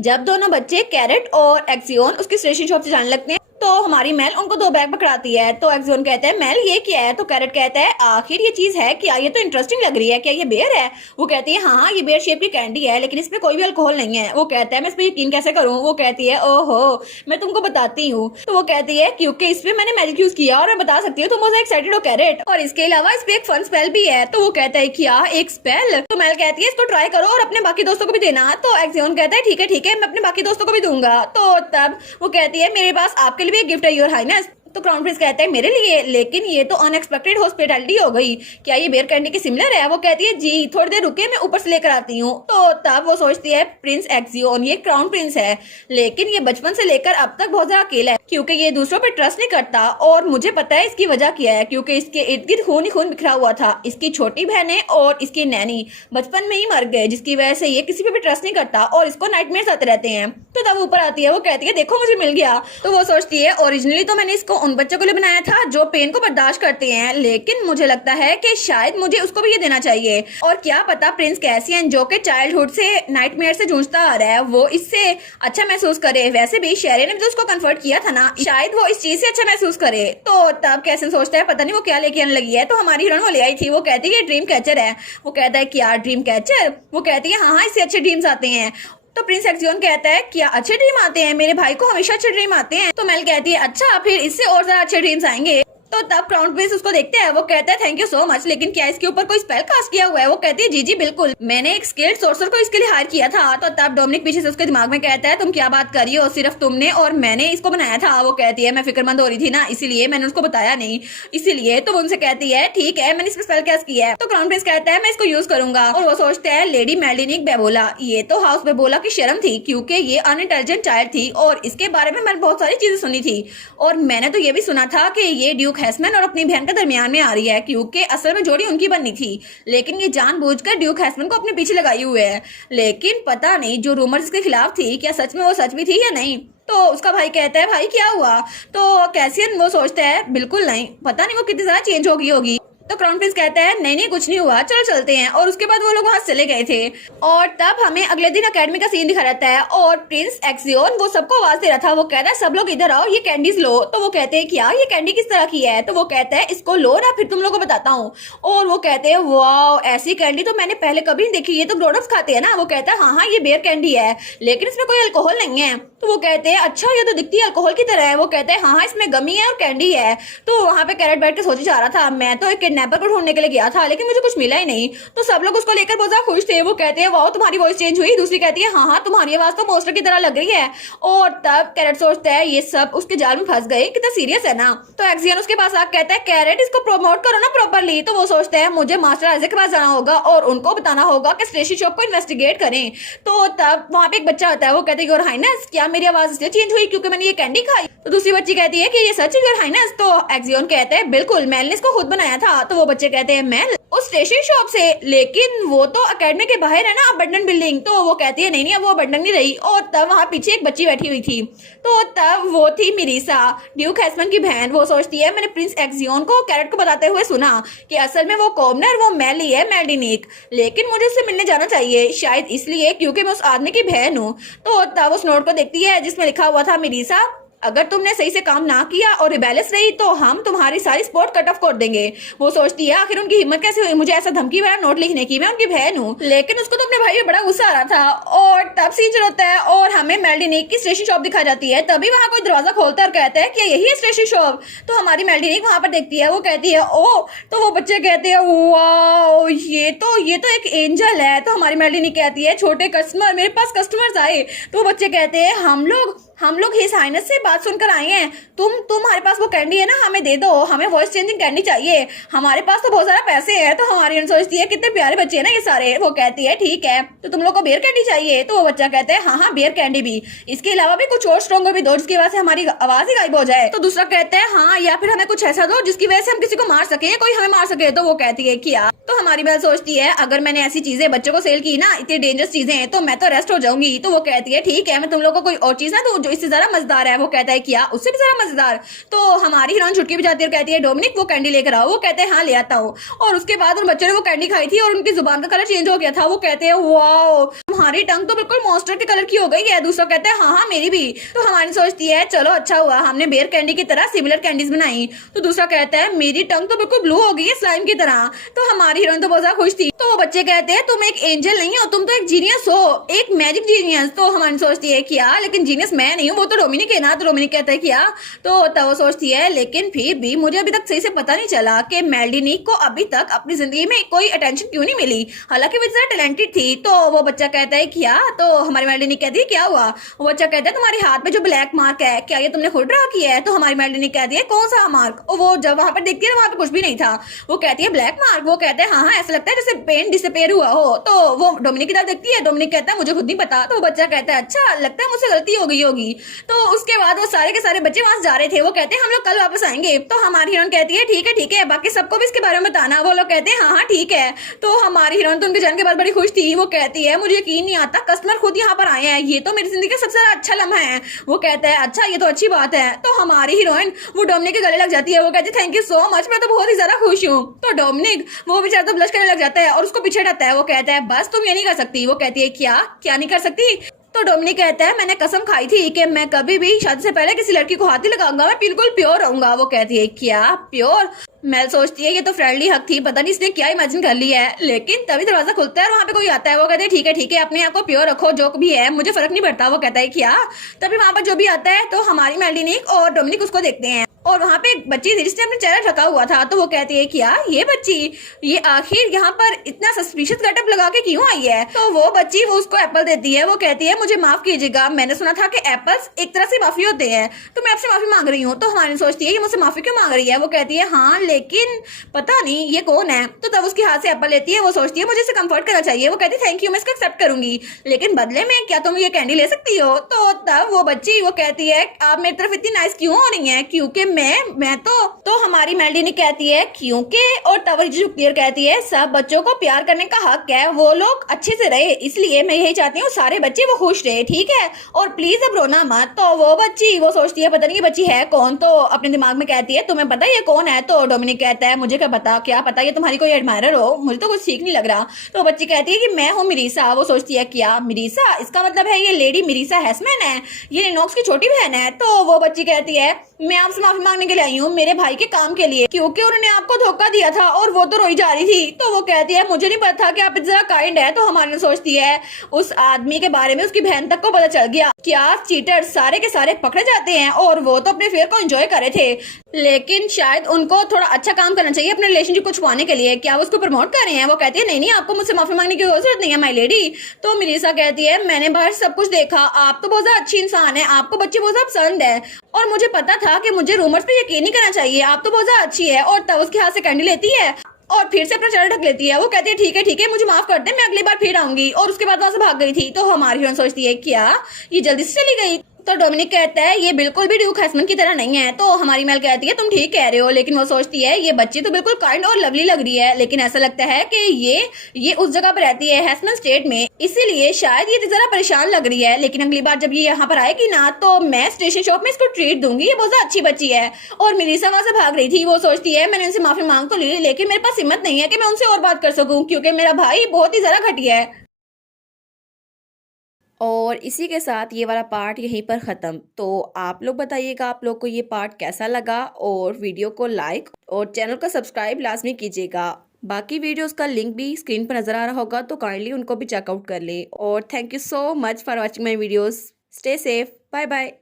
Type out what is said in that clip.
जब दोनों बच्चे कैरेट और एक्सियोन उसकी स्टेशन शॉप से जाने लगते हैं तो हमारी मेल उनको दो बैग पकड़ाती है। तो एक्सियोन कहता है मेल ये क्या है, तो कैरेट कहता है आखिर ये चीज है क्या, ये तो इंटरेस्टिंग लग रही है, क्या ये बेयर है। वो कहती है हाँ ये बेयर शेप की कैंडी है लेकिन इसमें कोई भी अल्कोहल नहीं है। वो कहता है मैं इस पर यकीन कैसे करूँ। वो कहती है ओहो मैं तुमको बताती हूँ। तो वो कहती है क्योंकि इस पे मैंने मैजिक यूज किया और मैं बता सकती हूँ तुम बहुत एक्साइटेड हो कैरेट, और इसके अलावा इस पे एक फन स्पेल भी है। तो वो कहता है क्या एक स्पेल। तो मेल कहती है इसको ट्राई करो और अपने बाकी दोस्तों को भी देना। तो एक्सियोन कहता है ठीक है मैं अपने बाकी दोस्तों को भी दूंगा। तो तब वो कहती है मेरे पास आपके लिए भी एक गिफ्ट है योर हाइनेस। तो क्राउन प्रिंस कहता है मेरे लिए, लेकिन ये तो अनएक्सपेक्टेड हॉस्पिटैलिटी हो गई, क्या ये बेयर कैंडी के सिमिलर है। वो कहती है जी थोड़ी देर रुके मैं ऊपर से लेकर आती हूँ। तो तब वो सोचती है प्रिंस एक्सियोन ये क्राउन प्रिंस है लेकिन ये बचपन से लेकर अब तक बहुत ज्यादा अकेला है क्योंकि ये दूसरों पर ट्रस्ट नहीं करता, और मुझे पता है इसकी वजह क्या है क्योंकि इसके इर्द गिर्द खून ही खून बिखरा हुआ था। इसकी छोटी बहनें और इसकी नैनी बचपन में ही मर गए जिसकी वजह से ये किसी पे भी ट्रस्ट नहीं करता और इसको नाइटमेयर्स आते रहते हैं। तो तब ऊपर आती है, वो कहती है देखो मुझे मिल गया। तो वो सोचती है ओरिजिनली तो मैंने इसको उन बच्चों के लिए बनाया था जो पेन को बर्दाश्त करते हैं, लेकिन मुझे लगता है कि शायद मुझे उसको भी ये देना चाहिए। और क्या पता प्रिंस कैसियन जो कि चाइल्डहुड से नाइटमेयर से जूझता आ रहा है वो इससे अच्छा महसूस करे। वैसे भी शेरी ने भी तो उसको कन्वर्ट किया था ना, शायद वो इस चीज से अच्छा महसूस करे। तो तब कैसियन सोचता है पता नहीं वो क्या लेके आने लगी है। तो हमारी हीरोइन वो ले आई थी। वो कहती है ड्रीम कैचर है। वो कहता है क्या ड्रीम कैचर। वो कहती है हाँ इससे अच्छे ड्रीम्स आते हैं। तो प्रिंस एक्सियोन कहता है क्या अच्छे ड्रीम आते हैं, मेरे भाई को हमेशा अच्छे ड्रीम आते हैं। तो मेल कहती है अच्छा फिर इससे और ज्यादा अच्छे ड्रीम्स आएंगे। तो तब क्राउन प्रिंस उसको देखते हैं। वो कहता है थैंक यू सो मच, लेकिन क्या इसके ऊपर कोई स्पेल कास्ट किया हुआ है। वो कहती है जी बिल्कुल, मैंने एक स्किल्ड सोर्सर को इसके लिए हायर किया था। तो तब डोमिनिक पीछे से उसके दिमाग में कहता है तुम क्या बात कर रही हो, सिर्फ तुमने और मैंने इसको बनाया था। वो कहती है मैं फिक्रमंद हो रही थी ना इसीलिए मैंने उसको बताया नहीं, इसीलिए। तो वो उनसे कहती है ठीक है मैंने इस पर स्पेल कास्ट किया है। तो क्राउन प्रिंस कहता है मैं इसको यूज करूंगा। और वो सोचता है लेडी मेलिनिक बेबोला, ये तो हाउस बेबोला की शर्म थी क्योंकि ये अनइंटेलिजेंट चाइल्ड थी और इसके बारे में मैंने बहुत सारी चीजें सुनी थी। और मैंने तो ये भी सुना था कि ये ड्यूक हैस्मैन और अपनी के दरमियान में आ रही है क्योंकि असल में जोड़ी उनकी बननी थी, लेकिन ये जानबूझकर ड्यूक हैस्मन को अपने पीछे लगाई हुए है। लेकिन पता नहीं जो रूमर्स इसके खिलाफ थी क्या सच में वो सच भी थी या नहीं। तो उसका भाई कहता है भाई क्या हुआ। तो कैसियन वो सोचता है बिल्कुल नहीं, पता नहीं वो कितनी ज्यादा चेंज हो गई होगी। तो क्राउन प्रिंस कहता है नहीं कुछ नहीं हुआ चलो चलते हैं। और उसके बाद वो लोग वहां चले गए थे। और तब हमें अगले दिन अकेडमी का सीन दिखा रहता है और प्रिंस एक्सियोन वो सबको आवाज दे रहा था। वो कहता है सब लोग इधर आओ ये कैंडीज लो। तो वो कहते हैं क्या ये कैंडी किस तरह की है। तो वो कहता है इसको लो ना फिर तुम लोगों को बताता हूँ। और वो कहते हैं वाह ऐसी कैंडी तो मैंने पहले कभी नहीं देखी, ये तो ग्रोन अप्स खाते हैं ना। वो कहता है हाँ ये बेयर कैंडी है लेकिन इसमें कोई अल्कोहल नहीं है। तो वो कहते हैं अच्छा ये तो दिखती है अल्कोहल की तरह है। वो कहते हैं हाँ इसमें गमी है और कैंडी है। तो वहां पे कैरेट बैठ के सोचे जा रहा था मैं तो एक किडनैपर को ढूंढने के लिए गया था लेकिन मुझे कुछ मिला ही नहीं। तो सब लोग उसको लेकर बहुत ज्यादा खुश थे। वो कहते हैं वाह तुम्हारी वॉइस चेंज हुई। दूसरी कहती है हाँ तुम्हारी आवाज तो मोस्टर की तरह लग रही है। और तब कैरेट सोचता है ये सब उसके जाल में फंस गए, कितना सीरियस है ना। तो एक्सियन उसके पास आकर कहता है कैरेट इसको प्रमोट करो ना प्रॉपरली। तो वो सोचता है मुझे मास्टर आइजैक के पास जाना होगा और उनको बताना होगा कि स्टेशन शॉप को इन्वेस्टिगेट करें। तो तब वहां पे एक बच्चा होता है। वो कहता है योर हाइनेस क्या मेरी आवाज इसलिए चेंज हुई क्योंकि मैंने ये कैंडी खाई। तो दूसरी बच्ची कहती है कि ये सच है योर हाइनेस। तो एक्सियन कहता है बिल्कुल मैल ने इसको खुद बनाया था। तो वो बच्चे कहते हैं मैल उस स्टेशन शॉप से, लेकिन वो तो अकेडमी के बाहर है ना अबंडन बिल्डिंग। तो वो कहती है नहीं अब वो अबंडन नहीं रही। और तब वहां पीछे एक बच्ची बैठी हुई थी। तो तब वो थी मिरीसा ड्यूक हैस्मन की बहन। वो सोचती है मैंने प्रिंस एक्सियोन को कैरेट को बताते हुए सुना कि असल में वो कॉमनर वो मेली है मेलिनिक, लेकिन मुझे उससे मिलने जाना चाहिए शायद इसलिए क्योंकि मैं उस आदमी की बहन हूँ। तो तब उस नोट को देखती है जिसमें लिखा हुआ था मिरीसा अगर तुमने सही से काम ना किया और रिबेलियस रही तो हम तुम्हारी सारी स्पोर्ट कट ऑफ कर देंगे। वो सोचती है आखिर उनकी हिम्मत कैसे हुई मुझे ऐसा धमकी भरा नोट लिखने की, मैं उनकी बहन हूँ। लेकिन उसको तो अपने भाई पे बड़ा गुस्सा आ रहा था। और तब सीन होता है और हमें मेलिनिक की स्टेशन शॉप दिखाई जाती है। तभी वहां कोई दरवाजा खोलता है और कहता है कि यही है स्टेशन शॉप। तो हमारी मेलिनिक वहां पर देखती है। वो कहती है ओ। तो वो बच्चे कहते हैं वाओ ये तो एक एंजल है। तो हमारी मेलिनिक कहती है छोटे कस्टमर मेरे पास कस्टमर्स आए। तो वो बच्चे कहते हैं हम लोग हिज हाइनेस से बात सुनकर आए हैं। तुम्हारे पास वो कैंडी है ना हमें दे दो, हमें वॉइस चेंजिंग कैंडी चाहिए, हमारे पास तो बहुत सारा पैसे है। तो हमारी सोचती है कितने प्यारे बच्चे हैं ना ये सारे। वो कहती है ठीक है तो तुम लोग को बियर कैंडी चाहिए। तो वो बच्चा कहता है हाँ बियर कैंडी भी, इसके अलावा भी कुछ और स्ट्रॉन्गर भी दो जिसकी वजह से हमारी आवाज ही गायब हो जाए। तो दूसरा कहता है हाँ या फिर हमें कुछ ऐसा दो जिसकी वजह से हम किसी को मार सके, कोई हमें मार सके। तो वो कहती है क्या। तो हमारी बहन सोचती है अगर मैंने ऐसी चीजें बच्चों को सेल की ना इतनी डेंजरस चीजें तो मैं तो रेस्ट हो जाऊंगी। तो वो कहती है ठीक है मैं तुम लोग को कोई और चीज ना दूं जो इससे ज़्यादा मजेदार है। वो कहता है क्या उससे भी ज़्यादा मजेदार। तो हमारी हीरोइन छुटकी भी जाती है और कहती है डोमिनिक वो कैंडी लेकर आओ। वो कहते हैं हाँ ले आता हूँ। और उसके बाद उन बच्चों ने वो कैंडी खाई थी और उनकी जुबान का कलर चेंज हो गया था। वो कहते हैं वाओ तुम्हारी टंग तो बिल्कुल मॉन्स्टर के कलर की हो गई है। दूसरा कहता है हाँ हाँ मेरी भी। तो हमारी सोचती है चलो अच्छा हुआ हमने बेयर कैंडी की तरह सिमिलर कैंडीज बनाई। तो दूसरा कहता है मेरी टंग तो बिल्कुल ब्लू हो गई है स्लाइम की तरह। तो हमारी हीरोइन तो बहुत ज्यादा खुश थी। तो वो बच्चे कहते हैं तुम एक एंजल नहीं हो तुम तो एक जीनियस हो एक मैजिक जीनियस। तो हमारी सोचती है क्या लेकिन जीनियस मैं नहीं हूँ वो तो डोमिनिक है ना। तो डोमिनिक कहता है क्या तो तब वो सोचती है लेकिन फिर भी मुझे अभी तक सही से पता नहीं चला कि मेल्डिनिक को अभी तक अपनी जिंदगी में कोई अटेंशन क्यों नहीं मिली हालांकि वो इतना टैलेंटेड थी। तो वो बच्चा कहता है क्या तो हमारी मेल्डिनिक कहती है क्या हुआ। वो बच्चा कहता है तुम्हारे हाथ में जो ब्लैक मार्क है क्या ये तुमने खुद ड्रा किया है। तो हमारी मेल्डिनिक कहती है कौन सा मार्क। वो जब वहां पर देखती है वहां पर कुछ भी नहीं था। वो कहती है ब्लैक मार्क। वो कहते हैं हाँ हाँ ऐसा लगता है जैसे पेन डिसअपीयर हुआ हो। तो वो डोमिनिक की तरफ देखती है। डोमिनिक कहता है मुझे खुद नहीं पता। तो वो बच्चा कहता है अच्छा लगता है मुझसे गलती हो गई होगी। तो उसके बाद वो सारे के सारे बच्चे वहां जा रहे थे। वो कहते हैं हम लोग कल वापस आएंगे। तो हमारी हीरोइन कहती है ठीक है बाकी सबको भी इसके बारे में बताना। वो लोग कहते हैं हाँ हाँ ठीक है। तो हमारी हीरोइन तो उनके जान के बाद बड़ी खुश थी। वो कहती है मुझे यकीन नहीं आता कस्टमर खुद यहाँ पर आए हैं ये तो मेरी जिंदगी का सबसे अच्छा लम्हा है। वो कहता है अच्छा ये तो अच्छी बात है। तो हमारी हीरोइन वो डोमिनिक के गले लग जाती है। वो कहती है थैंक यू सो मच मैं तो बहुत ही ज्यादा खुश हूँ। तो डोमिनिक वो बेचारा तो ब्लश करने लग जाता है और उसको पीछे हटाता है। वो कहता है बस तुम ये नहीं कर सकती। वो कहती है क्या नहीं कर सकती। तो डोमिनिक कहता है मैंने कसम खाई थी कि मैं कभी भी शादी से पहले किसी लड़की को हाथ नहीं लगाऊंगा मैं बिल्कुल प्योर रहूंगा। वो कहती है क्या प्योर। मेल सोचती है ये तो फ्रेंडली हक थी पता नहीं इसने क्या इमेजिन कर लिया है। लेकिन तभी दरवाजा खुलता है और वहां पे कोई आता है। वो कहते हैं ठीक है अपने आप को प्योर रखो जो भी है मुझे फर्क नहीं पड़ता। वो कहता है क्या। तभी वहां पर जो भी आता है तो हमारी मेल्डिनिक और डोमिनिक उसको देखते हैं और वहां पे एक बच्ची थी जिसने अपना चेहरा ढका हुआ था। तो वो कहती है क्या ये बच्ची ये आखिर यहाँ पर इतना सस्पिशियस गेटअप लगा के क्यों आई है। तो वो बच्ची वो उसको एप्पल देती है। वो कहती है मुझे माफ कीजिएगा मैंने सुना था कि एप्पल्स एक तरह से माफी होते हैं तो मैं आपसे माफी मांग रही हूँ। तो हमारी सोचती है ये मुझसे माफी क्यों मांग रही है। वो कहती है हाँ लेकिन पता नहीं ये कौन है। तो तब उसके हाथ से एप्पल लेती है। वो सोचती है मुझे इसे कंफर्ट करना चाहिए। वो कहती है थैंक यू मैं इसको एक्सेप्ट करूंगी लेकिन बदले में क्या तुम ये कैंडी ले सकती हो। तो तब वो बच्ची वो कहती है आप मेरी तरफ इतनी नाइस क्यों हो रही है क्योंकि मैं तो हमारी मेल्डिनी कहती है क्योंकि और तवज्जो क्लियर कहती है सब बच्चों को प्यार करने का हक है वो लोग अच्छे से रहे इसलिए मैं यही चाहती हूँ सारे बच्चे वो खुश रहे ठीक है और प्लीज अब रोना मत। तो वो बच्ची वो सोचती है पता नहीं ये बच्ची है कौन। तो अपने दिमाग में कहती है तुम्हें पता ये कौन है। तो डोमिनिक कहता है मुझे क्या पता ये तुम्हारी कोई एडमायरर हो मुझे तो कुछ ठीक नहीं लग रहा। तो बच्ची कहती है कि मैं हूँ मिरीसा। वो सोचती है क्या मिरीसा इसका मतलब है ये लेडी मिरीसा हैसमैन है ये लिनोक्स की छोटी बहन है। तो वो बच्ची कहती है मैं आपसे माफी मांगने के लिए आई हूँ मेरे भाई के काम के लिए क्योंकि उन्होंने आपको धोखा दिया था और वो तो रोई जा रही थी। तो वो कहती है मुझे नहीं पता था कि आप इतना काइंड है। तो हमारी सोचती है उस आदमी के बारे में उसकी बहन तक को पता चल गया क्या चीटर सारे के सारे पकड़े जाते हैं और वो तो अपने फेयर को एंजॉय कर रहे थे लेकिन शायद उनको थोड़ा अच्छा काम करना चाहिए अपने रिलेशनशिप को छुपाने के लिए क्या वो उसको प्रमोट कर रहे हैं। वो कहती है नहीं आपको मुझसे माफी मांगने की जरूरत नहीं है माई लेडी। तो मिरीसा कहती है मैंने बाहर सब कुछ देखा आप तो बहुत ज्यादा अच्छी इंसान है आपको बच्चे बहुत ज्यादा पसंद है और मुझे पता था कि मुझे रूमर्स पे यकीन नहीं करना चाहिए आप तो बहुत ज्यादा अच्छी है। और तब उसके हाथ से कैंडी लेती है और फिर से अपना चेहरा ढक लेती है। वो कहती है ठीक है मुझे माफ कर दे मैं अगली बार फिर आऊंगी और उसके बाद वहां से भाग गई थी। तो हमारी हीरोइन सोचती है क्या ये जल्दी से चली गई। तो डोमिनिक कहता है ये बिल्कुल भी ड्यूक हैसमैन की तरह नहीं है। तो हमारी मेल कहती है तुम ठीक कह रहे हो लेकिन वो सोचती है ये बच्ची तो बिल्कुल काइंड और लवली लग रही है लेकिन ऐसा लगता है कि ये उस जगह पर रहती है हैसमैन स्टेट में इसीलिए शायद ये जरा परेशान लग रही है लेकिन अगली बार जब ये यहाँ पर आएगी ना तो मैं स्टेशन शॉप में इसको ट्रीट दूंगी ये बहुत अच्छी बच्ची है। और मिलीसा वहां से भाग रही थी। वो सोचती है मैंने उनसे माफी मांग तो ली लेकिन मेरे पास हिम्मत नहीं है कि मैं उनसे और बात कर सकूं क्योंकि मेरा भाई बहुत ही ज्यादा घटिया है। और इसी के साथ ये वाला पार्ट यहीं पर ख़त्म। तो आप लोग बताइएगा आप लोग को ये पार्ट कैसा लगा और वीडियो को लाइक और चैनल को सब्सक्राइब लाजमी कीजिएगा। बाकी वीडियोस का लिंक भी स्क्रीन पर नज़र आ रहा होगा तो काइंडली उनको भी चेकआउट कर ले। और thank you so much for watching my videos. Stay safe bye bye.